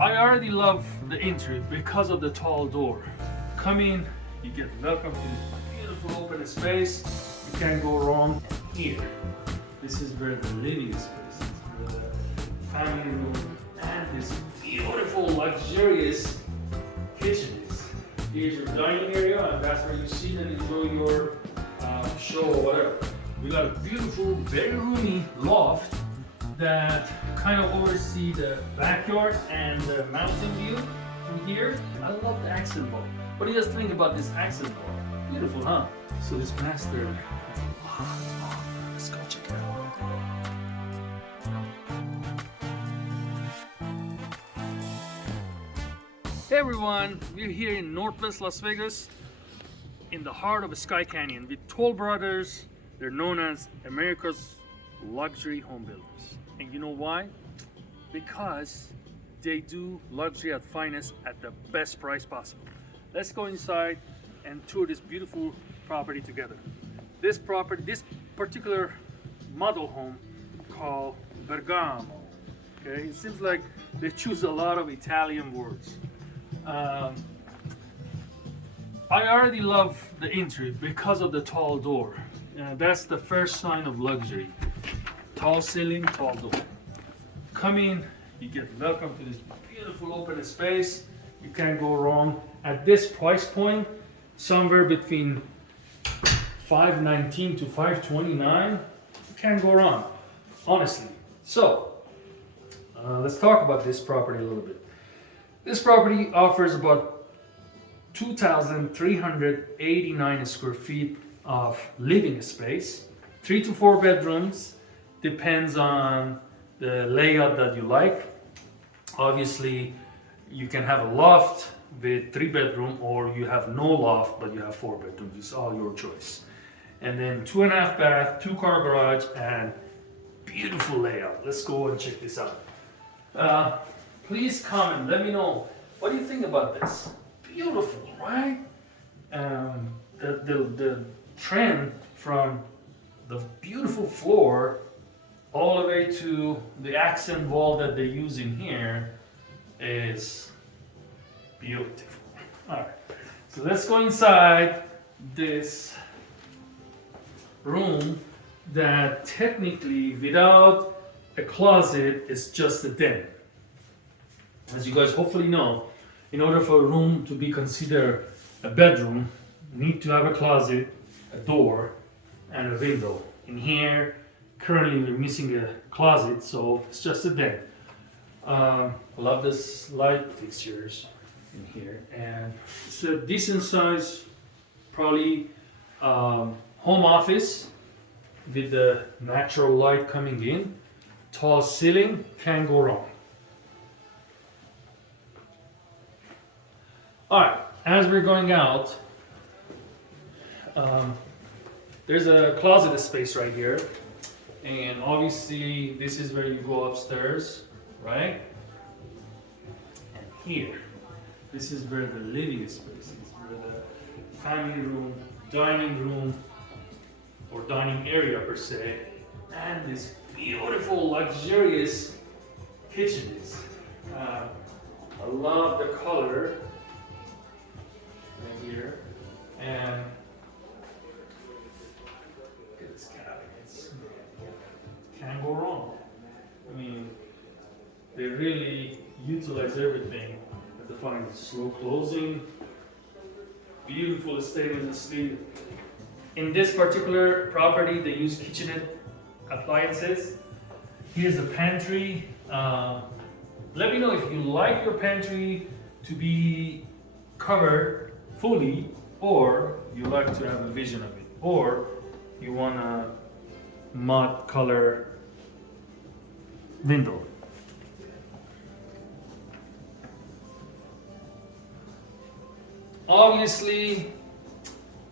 I already love the entry because of the tall door. Come in, you get welcome to this beautiful open space. You can't go wrong here. This is where the living space is, the family room, and this beautiful, luxurious kitchen is. Here's your dining area, and that's where you sit and enjoy your show or whatever. We got a beautiful, very roomy loft that kind of oversee the backyard and the mountain view from here. I love the accent wall. What do you guys think about this accent wall? Beautiful, huh? So this master, let's go check it out. Hey everyone, we're here in Northwest Las Vegas, in the heart of Skye Canyon with Toll Brothers. They're known as America's luxury home builders. And you know why? Because they do luxury at finest at the best price possible. Let's go inside and tour this beautiful property together. This particular model home called Bergamo. Okay, it seems like they choose a lot of Italian words. I already love the entry because of the tall door. That's the first sign of luxury. Tall ceiling, tall door. Come in, you get welcome to this beautiful open space. You can't go wrong. At this price point, somewhere between $519 to $529, you can't go wrong, honestly. So, let's talk about this property a little bit. This property offers about 2,389 square feet of living space, 3 to 4 bedrooms, depends on the layout that you like. Obviously, you can have a loft with 3 bedroom, or you have no loft but you have 4 bedrooms. It's all your choice. And then 2.5 bath, 2 car garage, and beautiful layout. Let's go and check this out. Please comment, let me know, what do you think about this? Beautiful, right? The trend from the beautiful floor all the way to the accent wall that they're using here is beautiful. All right, so let's go inside this room that technically, without a closet, is just a den. As you guys hopefully know, in order for a room to be considered a bedroom, you need to have a closet, a door, and a window. In here, currently we're missing a closet, so it's just a den. I love this light fixtures in here, and it's a decent size, probably home office with the natural light coming in. Tall ceiling, can't go wrong. All right, as we're going out, there's a closet space right here, and obviously this is where you go upstairs, right? And here, this is where the living space is, where the family room, dining room, or dining area per se, and this beautiful, luxurious kitchen is. I love the color right here, and look at this cabinets. Can't go wrong. I mean, they really utilize everything at the front. Slow closing, beautiful stainless steel. In this particular property, they use kitchenette appliances. Here's a pantry. Let me know if you like your pantry to be covered fully, or you like to have a vision of it, or you want a matte color window. Obviously,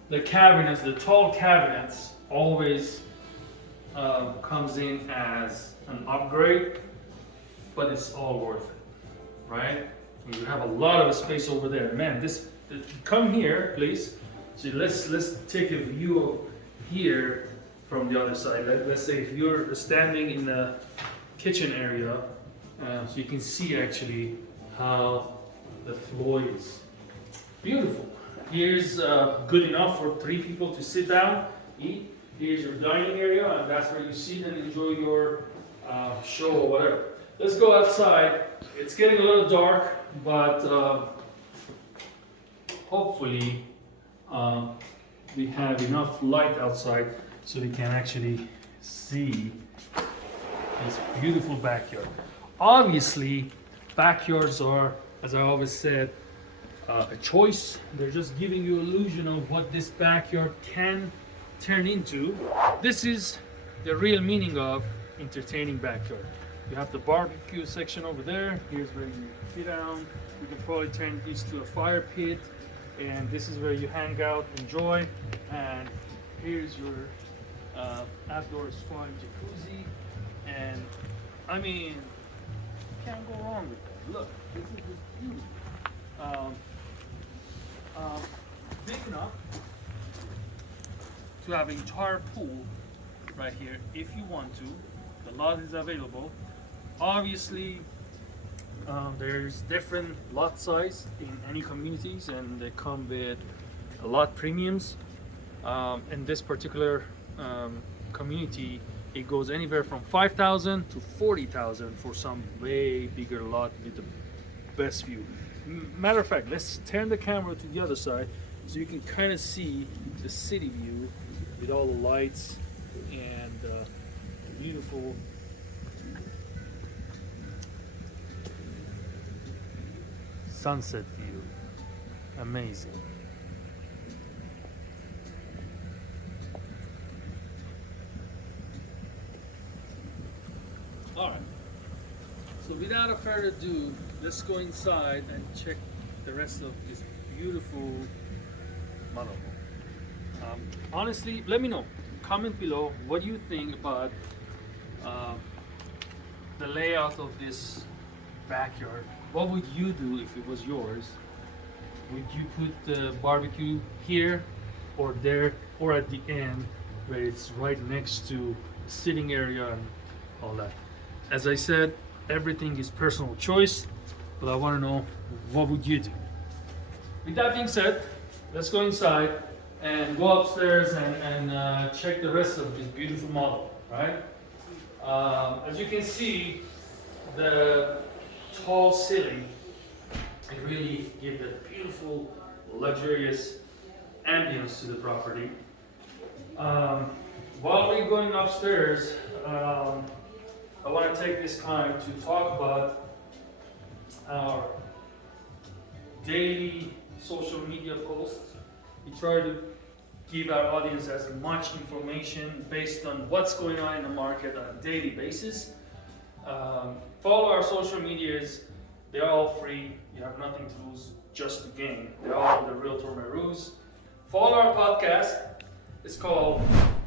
the cabinets, the tall cabinets, always comes in as an upgrade, but it's all worth it, right? You have a lot of space over there. Man, come here, please. So let's take a view of here from the other side. Let's say if you're standing in the kitchen area, so you can see actually how the floor is. Beautiful. Here's good enough for 3 people to sit down, eat. Here's your dining area, and that's where you sit and enjoy your show or whatever. Let's go outside. It's getting a little dark, but hopefully we have enough light outside so we can actually see this beautiful backyard. Obviously, backyards are, as I always said, a choice. They're just giving you illusion of what this backyard can turn into. This is the real meaning of entertaining backyard. You have the barbecue section over there. Here's where you sit down. You can probably turn this to a fire pit, and this is where you hang out, enjoy. And here's your outdoor spa and jacuzzi. And I mean, you can't go wrong with that. Look, this is just beautiful. Big enough to have an entire pool right here if you want to. The lot is available. Obviously, there's different lot size in any communities, and they come with a lot premiums. In this particular community, it goes anywhere from 5,000 to 40,000 for some way bigger lot with the best view. Matter of fact, let's turn the camera to the other side so you can kind of see the city view with all the lights and the beautiful sunset view. Amazing. All right. So without a further ado, let's go inside and check the rest of this beautiful model. Honestly, let me know. Comment below what you think about the layout of this backyard. What would you do if it was yours? Would you put the barbecue here or there or at the end where it's right next to sitting area and all that? As I said, everything is personal choice, but I want to know, what would you do? With that being said, let's go inside and go upstairs and check the rest of this beautiful model, right? As you can see, the tall ceiling, it really gives a beautiful, luxurious ambience to the property. While we're going upstairs, I want to take this time to talk about our daily social media posts. We try to give our audience as much information based on what's going on in the market on a daily basis. Follow our social medias. They're all free. You have nothing to lose, just to gain. They're all the Realtor Marus. Follow our podcast. It's called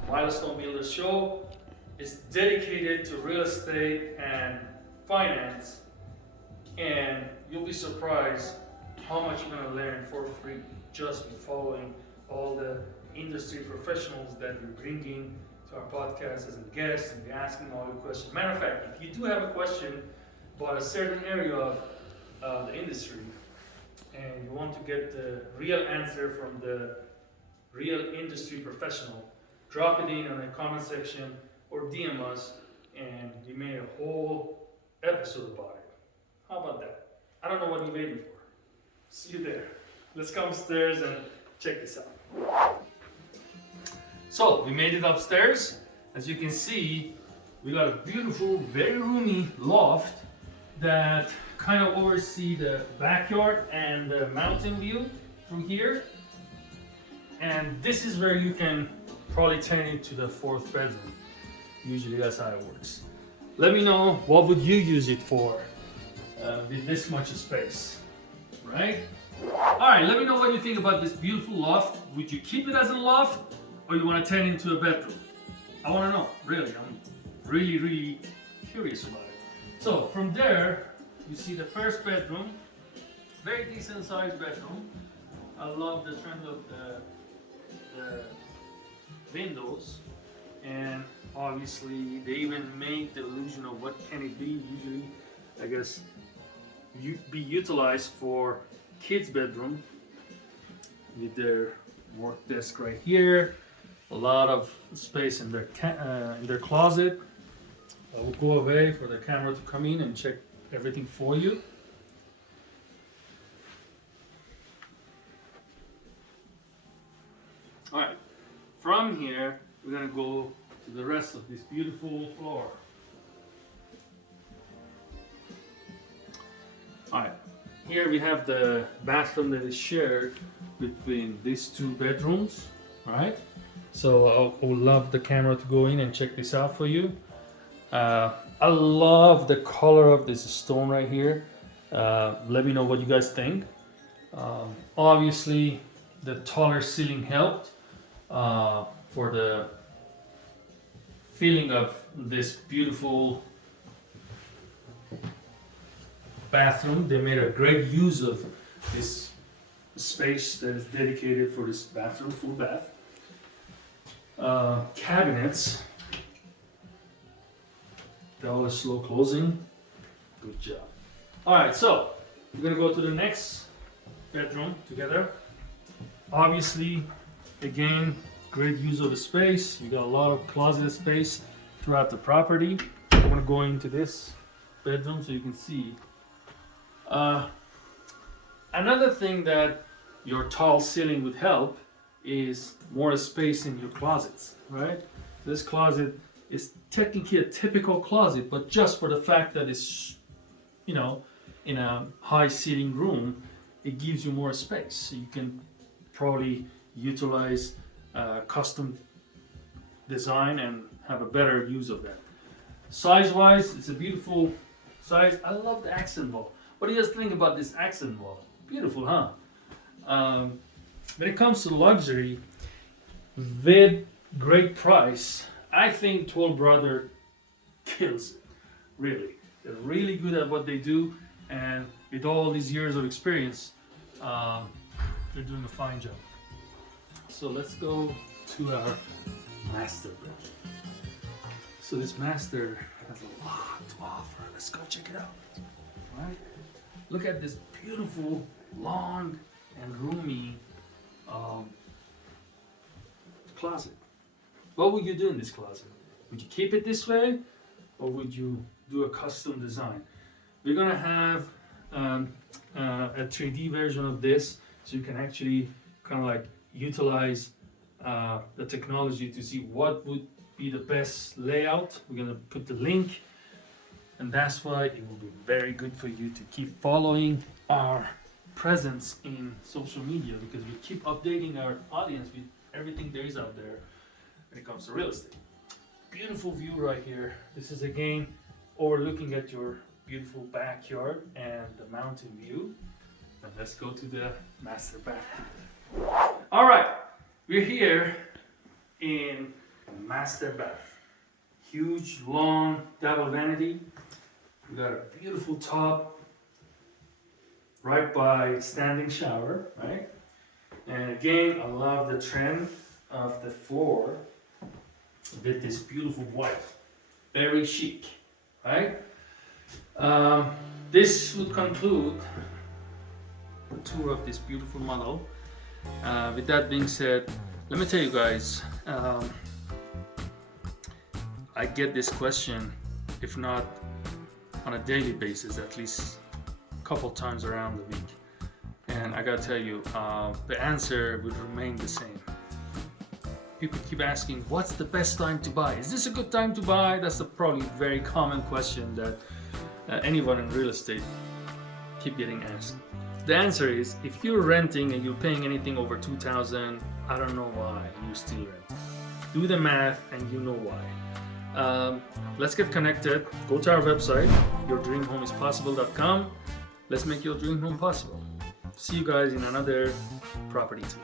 Milestone Builders Show. It's dedicated to real estate and finance, and you'll be surprised how much you're going to learn for free just by following all the industry professionals that we're bringing to our podcast as a guest, and we're asking all your questions. Matter of fact, if you do have a question about a certain area of the industry and you want to get the real answer from the real industry professional, drop it in the comment section or DM us, and we made a whole episode about it. How about that? I don't know what you're waiting for. See you there. Let's come upstairs and check this out. So we made it upstairs. As you can see, we got a beautiful, very roomy loft that kind of oversee the backyard and the mountain view from here. And this is where you can probably turn it to the 4th bedroom. Usually that's how it works. Let me know, what would you use it for with this much space, right? All right, let me know what you think about this beautiful loft. Would you keep it as a loft, or you want to turn it into a bedroom? I want to know, really. I'm really, really curious about it. So from there, you see the 1st bedroom, very decent sized bedroom. I love the trend of the windows, and obviously they even make the illusion of what can it be. Usually, I guess, be utilized for kids' bedroom with their work desk right here. A lot of space in their closet. I will go away for the camera to come in and check everything for you. All right, from here, we're gonna go to the rest of this beautiful floor. All right, here we have the bathroom that is shared between these two bedrooms, all right? So I would love the camera to go in and check this out for you. I love the color of this stone right here. Let me know what you guys think. Obviously, the taller ceiling helped for the feeling of this beautiful bathroom. They made a great use of this space that is dedicated for this bathroom, full bath. Cabinets. That was slow closing. Good job. All right, so we're gonna go to the next bedroom together. Obviously, again, great use of the space. You got a lot of closet space throughout the property. I'm gonna go into this bedroom so you can see. Another thing that your tall ceiling would help is more space in your closets, right? This closet is technically a typical closet, but just for the fact that it's, you know, in a high ceiling room, it gives you more space. So you can probably utilize custom design and have a better use of that. Size-wise, it's a beautiful size. I love the accent wall. What do you guys think about this accent wall? Beautiful, huh? When it comes to luxury, with great price, I think Toll Brothers kills it. Really, they're really good at what they do, and with all these years of experience, they're doing a fine job. So let's go to our master bedroom. So this master has a lot to offer. Let's go check it out. All right, look at this beautiful, long, and roomy closet. What would you do in this closet? Would you keep it this way, or would you do a custom design? We're gonna have a 3D version of this, so you can actually kind of like utilize the technology to see what would be the best layout. We're gonna put the link, and that's why it will be very good for you to keep following our presence in social media, because we keep updating our audience with everything there is out there when it comes to real estate. Beautiful view right here. This is again overlooking at your beautiful backyard and the mountain view. And let's go to the master bath. All right, we're here in master bath. Huge, long double vanity. We got a beautiful tub right by standing shower, right? And again, I love the trend of the floor with this beautiful white, very chic, right? This would conclude the tour of this beautiful model. With that being said, let me tell you guys, I get this question, if not on a daily basis, at least a couple times around the week. And I gotta tell you, the answer would remain the same. People keep asking, what's the best time to buy? Is this a good time to buy? That's a probably very common question that anyone in real estate keep getting asked. The answer is, if you're renting and you're paying anything over $2,000, I don't know why you're still renting. Do the math and you know why. Let's get connected. Go to our website, yourdreamhomeispossible.com. Let's make your dream home possible. See you guys in another property tour.